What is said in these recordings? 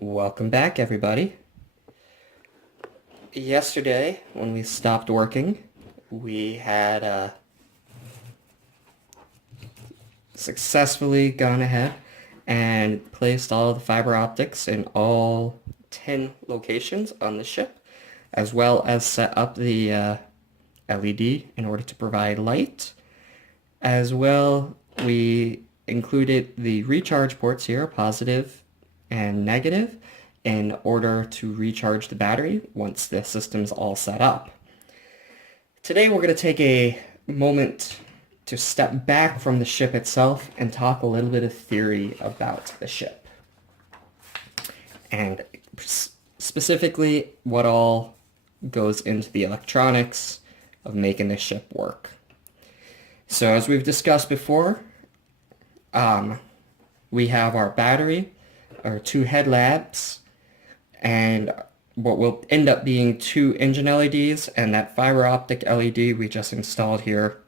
Welcome back, everybody. Yesterday, when we stopped working, we had successfully gone ahead and placed all the fiber optics in all 10 locations on the ship, as well as set up the LED in order to provide light. As well, we included the recharge ports here, positive and negative, in order to recharge the battery once the system's all set up. Today we're going to take a moment to step back from the ship itself and talk a little bit of theory about the ship. And specifically what all goes into the electronics of making the ship work. So as we've discussed before, we have our battery, our two headlamps, and what will end up being two engine LEDs and that fiber optic LED we just installed here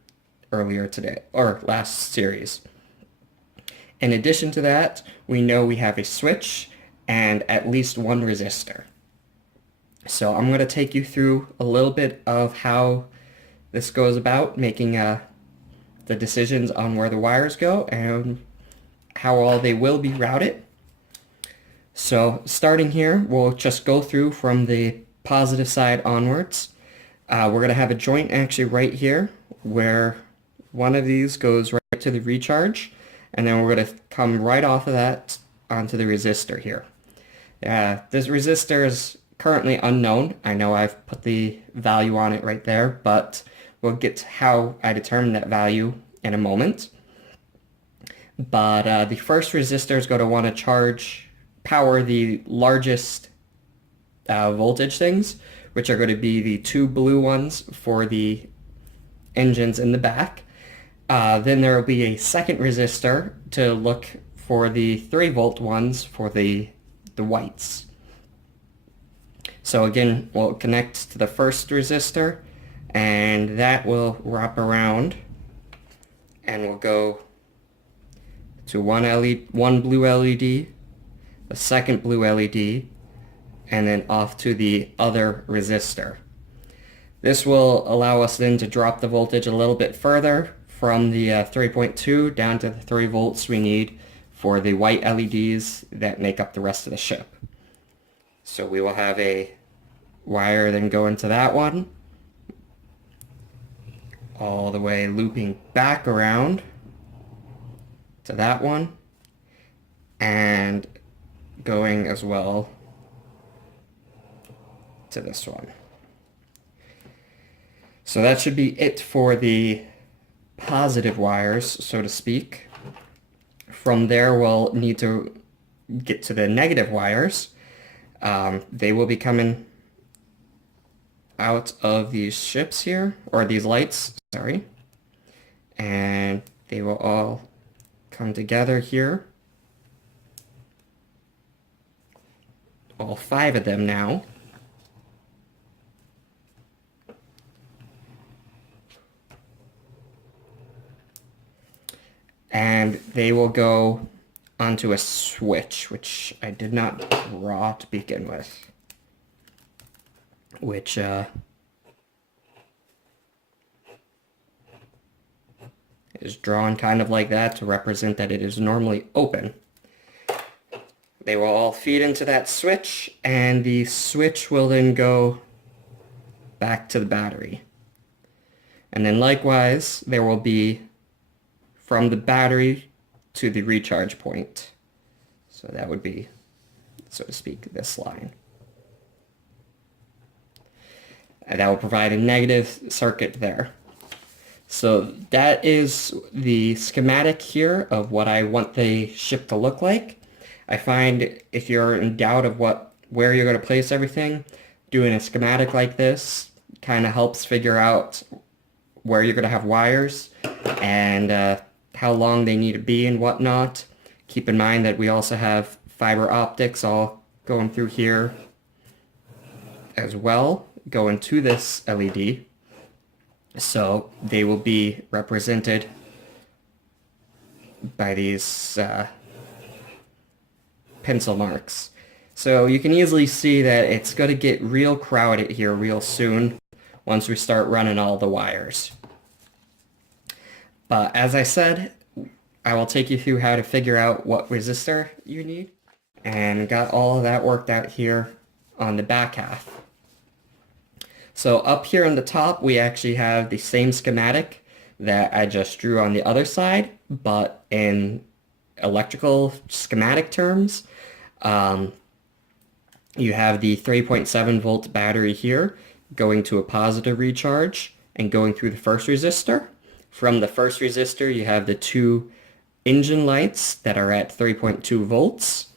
earlier today, or last series. In addition to that, we know we have a switch and at least one resistor. So I'm going to take you through a little bit of how this goes about making the decisions on where the wires go and how all they will be routed. So starting here, we'll just go through from the positive side onwards. We're going to have a joint actually right here where one of these goes right to the recharge, and then we're going to come right off of that onto the resistor here. This resistor is currently unknown. I know I've put the value on it right there, but we'll get to how I determine that value in a moment. But the first resistor is going to want to power the largest voltage things, which are going to be the two blue ones for the engines in the back. Then there will be a second resistor to look for the 3-volt ones for the whites. So again, we'll connect to the first resistor, and that will wrap around, and we'll go to one blue LED, the second blue LED, and then off to the other resistor. This will allow us then to drop the voltage a little bit further from the 3.2 down to the 3 volts we need for the white LEDs that make up the rest of the ship. So we will have a wire then go into that one, all the way looping back around to that one, and going as well to this one. So that should be it for the positive wires, so to speak. From there, we'll need to get to the negative wires. They will be coming out of these ships here, or these lights, sorry. And they will all come together here. All 5 of them now. And they will go onto a switch, which I did not draw to begin with, which is drawn kind of like that to represent that it is normally open. They will all feed into that switch, and the switch will then go back to the battery. And then likewise, there will be from the battery to the recharge point. So that would be, so to speak, this line. And that will provide a negative circuit there. So that is the schematic here of what I want the ship to look like. I find if you're in doubt of where you're going to place everything, doing a schematic like this kind of helps figure out where you're going to have wires and how long they need to be and whatnot. Keep in mind that we also have fiber optics all going through here as well, going to this LED. So they will be represented by these pencil marks. So you can easily see that it's going to get real crowded here real soon once we start running all the wires. But as I said, I will take you through how to figure out what resistor you need, and got all of that worked out here on the back half. So up here on the top, we actually have the same schematic that I just drew on the other side, but in electrical schematic terms. You have the 3.7 volt battery here going to a positive recharge and going through the first resistor. From the first resistor, you have the two engine lights that are at 3.2 volts.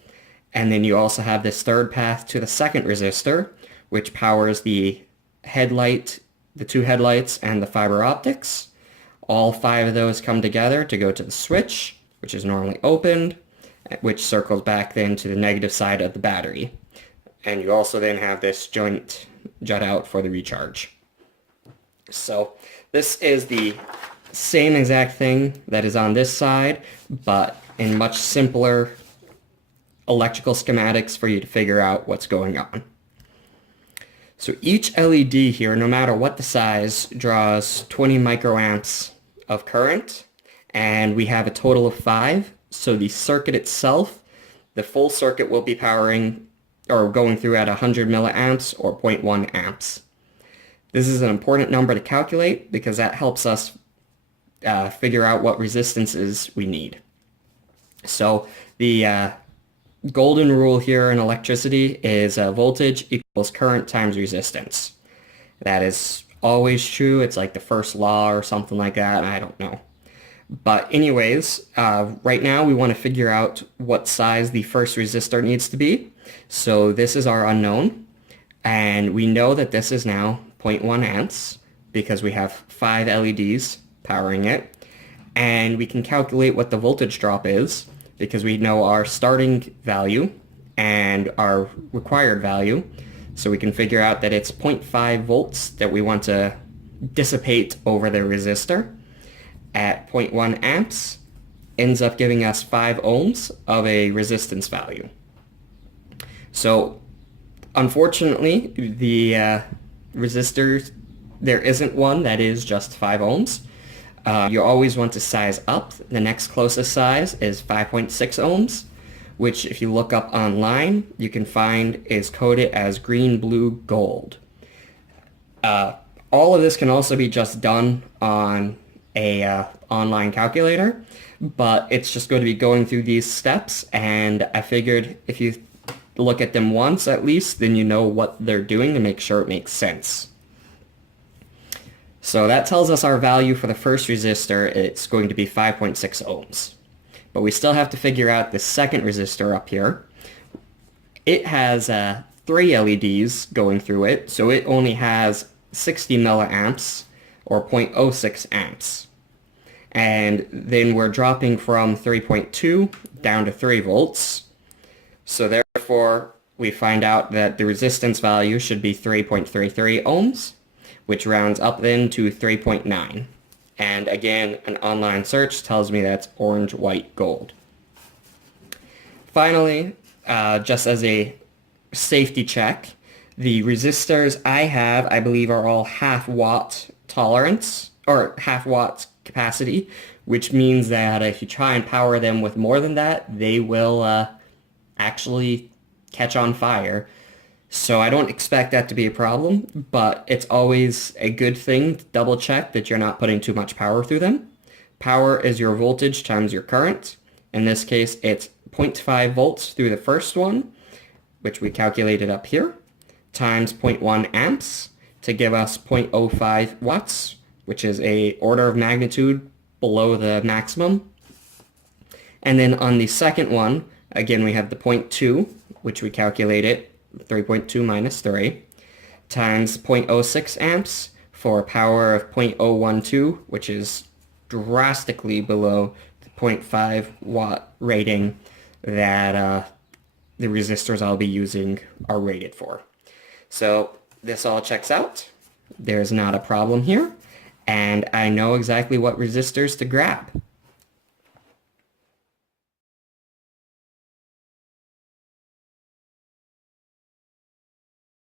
And then you also have this third path to the second resistor, which powers the headlight, the two headlights, and the fiber optics. All five of those come together to go to the switch, which is normally opened, which circles back then to the negative side of the battery. And you also then have this joint jut out for the recharge. So this is the same exact thing that is on this side, but in much simpler electrical schematics for you to figure out what's going on. So each LED here, no matter what the size, draws 20 microamps of current, and we have a total of 5. So the circuit itself, the full circuit will be powering or going through at 100 milliamps or 0.1 amps. This is an important number to calculate because that helps us figure out what resistances we need. So the golden rule here in electricity is voltage equals current times resistance. That is always true. It's like the first law or something like that. I don't know. But anyways, right now we want to figure out what size the first resistor needs to be. So this is our unknown. And we know that this is now 0.1 amps because we have 5 LEDs powering it. And we can calculate what the voltage drop is because we know our starting value and our required value. So we can figure out that it's 0.5 volts that we want to dissipate over the resistor at 0.1 amps ends up giving us 5 ohms of a resistance value. So unfortunately, the resistor, there isn't one that is just 5 ohms. You always want to size up. The next closest size is 5.6 ohms, which if you look up online, you can find is coded as green, blue, gold. All of this can also be just done on a online calculator, but it's just going to be going through these steps, and I figured if you look at them once at least, then you know what they're doing to make sure it makes sense. So that tells us our value for the first resistor. It's going to be 5.6 ohms. But we still have to figure out the second resistor up here. It has 3 LEDs going through it, so it only has 60 milliamps or 0.06 amps. And then we're dropping from 3.2 down to 3 volts. So therefore, we find out that the resistance value should be 3.33 ohms, which rounds up then to 3.9. And again, an online search tells me that's orange, white, gold. Finally, just as a safety check, the resistors I have, I believe, are all half-watt tolerance, or half-watt capacity, which means that if you try and power them with more than that, they will actually catch on fire. So I don't expect that to be a problem, but it's always a good thing to double check that you're not putting too much power through them. Power is your voltage times your current. In this case, it's 0.5 volts through the first one, which we calculated up here, times 0.1 amps to give us 0.05 watts, which is a order of magnitude below the maximum. And then on the second one, again, we have the 0.2, which we calculated 3.2 minus 3, times 0.06 amps for a power of 0.012, which is drastically below the 0.5 watt rating that the resistors I'll be using are rated for. So this all checks out. There's not a problem here, and I know exactly what resistors to grab.